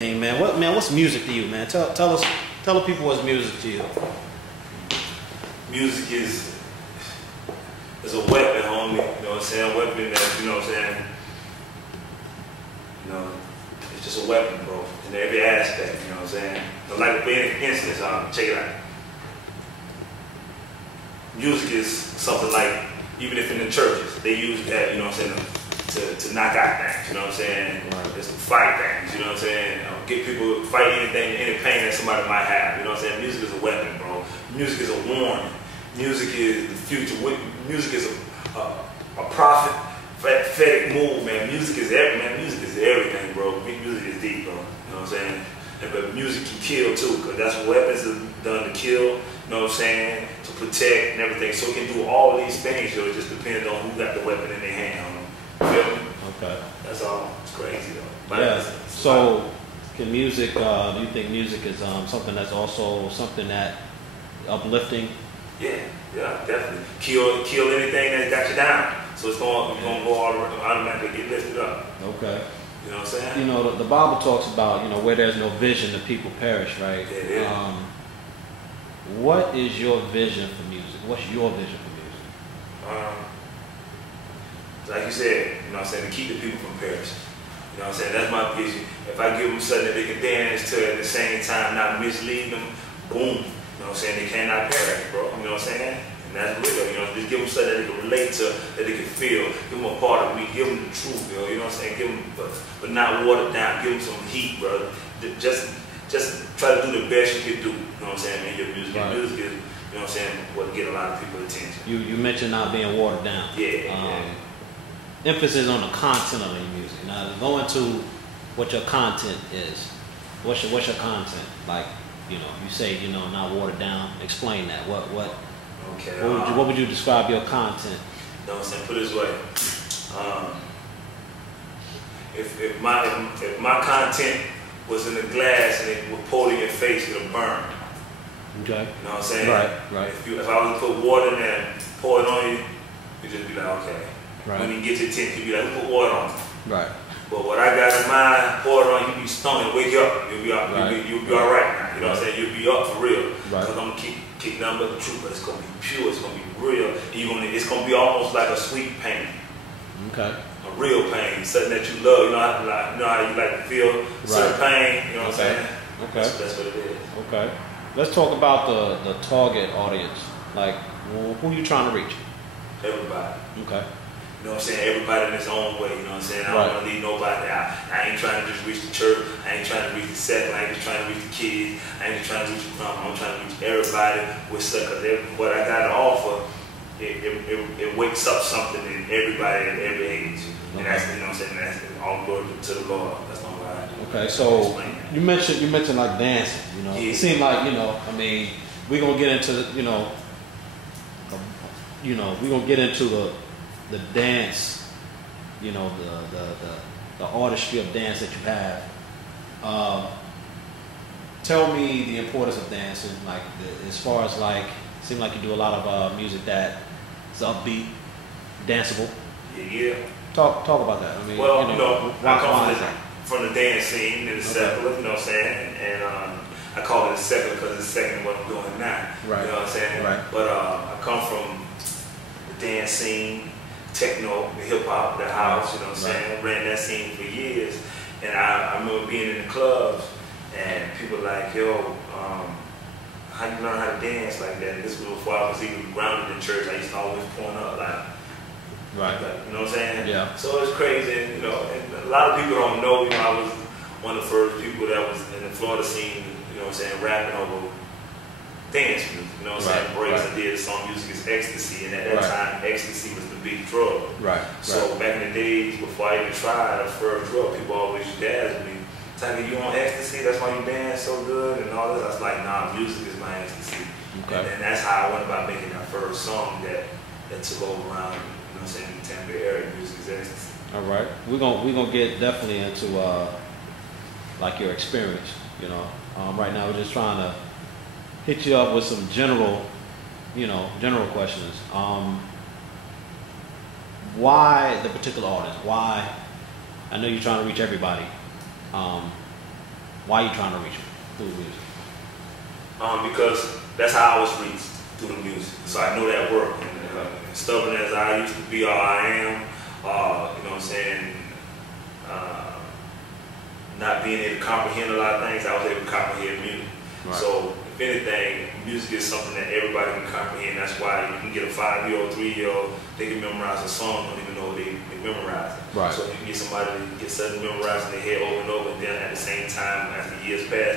Hey man, what's music to you, man? Tell the people what's music to you. Music is a weapon, homie. You know what I'm saying? A weapon that, you know what I'm saying? You know, it's just a weapon, bro, in every aspect, you know what I'm saying? Like, for instance, check it out. Music is something like, even if in the churches, they use that, you know what I'm saying, to knock out things, you know what I'm saying? Right. Just to fight things, you know what I'm saying? Get people, fight anything, any pain that somebody might have, you know what I'm saying? Music is a weapon, bro. Music is a warning. Music is the future. Music is a prophetic move, man. Music is everything, bro. Music is deep, bro. You know what I'm saying? But music can kill too, because that's what weapons are done to kill, you know what I'm saying? To protect and everything. So it can do all these things, yo. It just depends on who got the weapon in their hand. Feel me? Okay. That's all. It's crazy though. But yeah. So, can music? Do you think music is something that's also something that uplifting? Yeah, definitely. Kill anything that got you down. So it's gonna go automatically get lifted up. Okay. You know what I'm saying? You know, the Bible talks about, you know, where there's no vision, the people perish, right? Yeah. What is your vision for music? What's your vision for music? Like you said, you know what I'm saying, to keep the people from perishing. You know what I'm saying? That's my vision. If I give them something that they can dance to at the same time, not mislead them, boom. You know what I'm saying? They cannot perish, bro. You know what I'm saying? And that's real. You know, just give them something that they can relate to, that they can feel. Give them a part of me. Give them the truth, yo. You know what I'm saying? Give them, but not watered down. Give them some heat, bro. Just try to do the best you can do. You know what I'm saying? Man, your music, right. Music is, you know what I'm saying, what get a lot of people's attention. You mentioned not being watered down. Yeah. Emphasis on the content of your music. Now, go into what your content is. What's your content? Like, you know, you say, you know, not watered down. Explain that. Okay. What would you describe your content? You know what I'm saying? Put it this way. If my content was in the glass and it would pour in your face, it'll burn. Okay. You know what I'm saying? Right. If I was to put water in there and pour it on you, you'd just be like, okay. Right. When you get your attention, you'd be like, who put water on me? Right. But what I got in mind, pour it on you, be stoned and wake up. You'll be up. Right. You'll be all right now. You know what I'm saying? You'll be up for real. Right. Because I'm gonna keep nothing but the truth, but it's gonna be pure. It's gonna be real. And it's gonna be almost like a sweet pain. Okay. A real pain, something that you love. You know how you like to feel certain pain. You know what I'm saying? Okay. That's what it is. Okay. Let's talk about the target audience. Like, who are you trying to reach? Everybody. Okay. You know what I'm saying? Everybody in his own way, you know what I'm saying? I don't want to leave nobody out. I ain't trying to just reach the church. I ain't trying to reach the set. I ain't just trying to reach the kids. I ain't just trying to reach the grandma. I'm trying to reach everybody with stuff. Because what I got to offer, it wakes up something in everybody at every age. And that's, you know what I'm saying? That's all glory to the Lord. That's not what I do. Okay, so you mentioned like dancing, you know. Yeah. It seemed like, you know, I mean, we're going to get into, we're going to get into the dance, you know, the artistry of dance that you have. Tell me the importance of dancing, like as far as like, it seems like you do a lot of music that is upbeat, danceable. Yeah. Talk about that. I mean, well, why is that? From the dance scene in the secular, you know what I'm saying? And I call it a secular because it's second what I'm doing now. Right. You know what I'm saying? Right. But I come from the dance scene, techno, the hip hop, the house, you know what I'm saying? Ran that scene for years. And I remember being in the clubs and people like, yo, how you learn how to dance like that? And this was before I was even grounded in church. I used to always point up like, right. You know what I'm saying? Yeah. So it's crazy, and, you know, and a lot of people don't know, you know, I was one of the first people that was in the Florida scene, you know what I'm saying, rapping over dance music, you know what I'm saying? Breaks. I did a song, Music is Ecstasy, and at that time, ecstasy was the big drug. Right. So back in the days, before I even tried a first drug, people always used to ask me, Tiger, you on ecstasy? That's why you dance so good and all this? I was like, nah, music is my ecstasy. Okay. And that's how I went about making that first song that took over around, you know what I'm saying, the Tampa area, Music is Ecstasy. All right. We're gonna get definitely into like your experience, you know. Right now we're just trying to hit you up with some general questions. Why the particular artist? Why? I know you're trying to reach everybody. Why are you trying to reach them through music? Because that's how I was reached, through the music. So I know that work. And stubborn as I used to be, or I am, you know what I'm saying, not being able to comprehend a lot of things, I was able to comprehend music. Right. So if anything, music is something that everybody can comprehend. That's why you can get a 5-year-old, 3-year-old, they can memorize a song, don't even know they memorize it. Right. So you can get somebody to get something memorized in their head over and over, and then at the same time, as the years pass,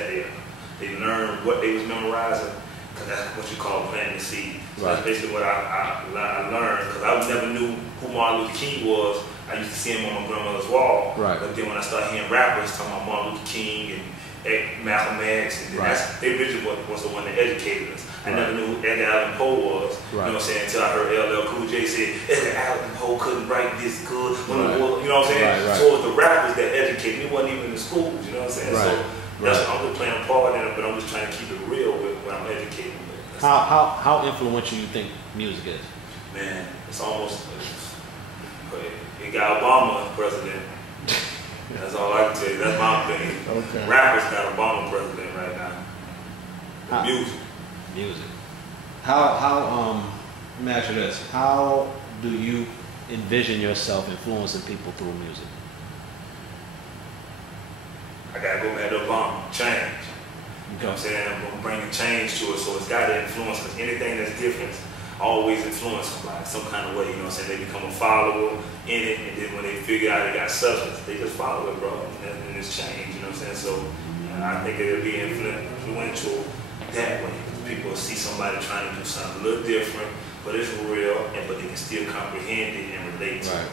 they learn what they was memorizing, because that's what you call planting the seed. So Right. that's basically what I learned, because I never knew who Martin Luther King was. I used to see him on my grandmother's wall. Right. But then when I started hearing rappers talking about Martin Luther King and Malcolm X, and then Right. they originally was the one that educated us. I Right. never knew who Edgar Allan Poe was. Right. You know what I'm saying? Until I heard LL Cool J say Edgar Allan Poe couldn't write this good. Right. You know what I'm saying? Right, right. So it was the rappers that educated me. It wasn't even in the schools. You know what I'm saying? Right. So that's what I'm just playing a part in it, but I'm just trying to keep it real with what I'm educating with. How influential you think music is? Man, it's almost. It got Obama as president. That's all I can tell you. That's my opinion. Okay. Rappers got Obama president right now. How- Music. Music. How let me ask you this. How do you envision yourself influencing people through music? I gotta go back to Obama. Change. You know what I'm saying? I'm bringing change to it, so it's got to influence, because anything that's different always influence somebody some kind of way. You know what I'm saying? They become a follower in it, and then when they figure out it got substance, they just follow it, bro. And it's change. You know what I'm saying? So I think it'll be influential that way. People will see somebody trying to do something a little different, but it's real, but they can still comprehend it and relate to it. Right.